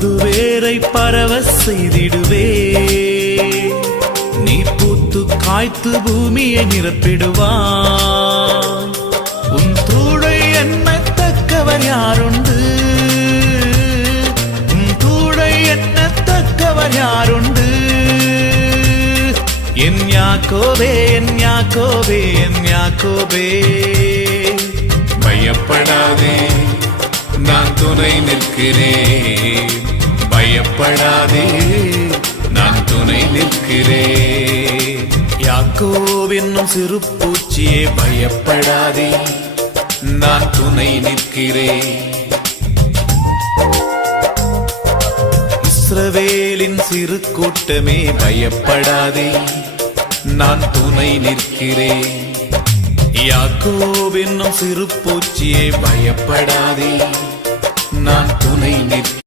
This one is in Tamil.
மதுவேரை பரவ செய்திடுவே. நீ பூத்து காய்த்து பூமியை நிரப்பிடுவாய். உன் தூளை எண்ணத்தக்கவர் யாருண்டு? உன் தூளை எண்ணத்தக்கவர் யாருண்டு? என் யாக்கோபே, என் யாக்கோபே, என் யாக்கோபே, பயப்படாதே, நான் துணை நிற்கிறேன். பயப்படாதே, நான் துணை நிற்கிறேன். யாக்கோபு என்னும் சிறு பூச்சியே பயப்படாதே, நான் துணை நிற்கிறேன். இஸ்ரவேலின் சிறு கூட்டமே பயப்படாதே, நான் துணை நிற்கிறேன். யாக்கோபு என்னும் சிறு பூச்சியே பயப்படாதே, நான் துணை நிற்கிறேன்.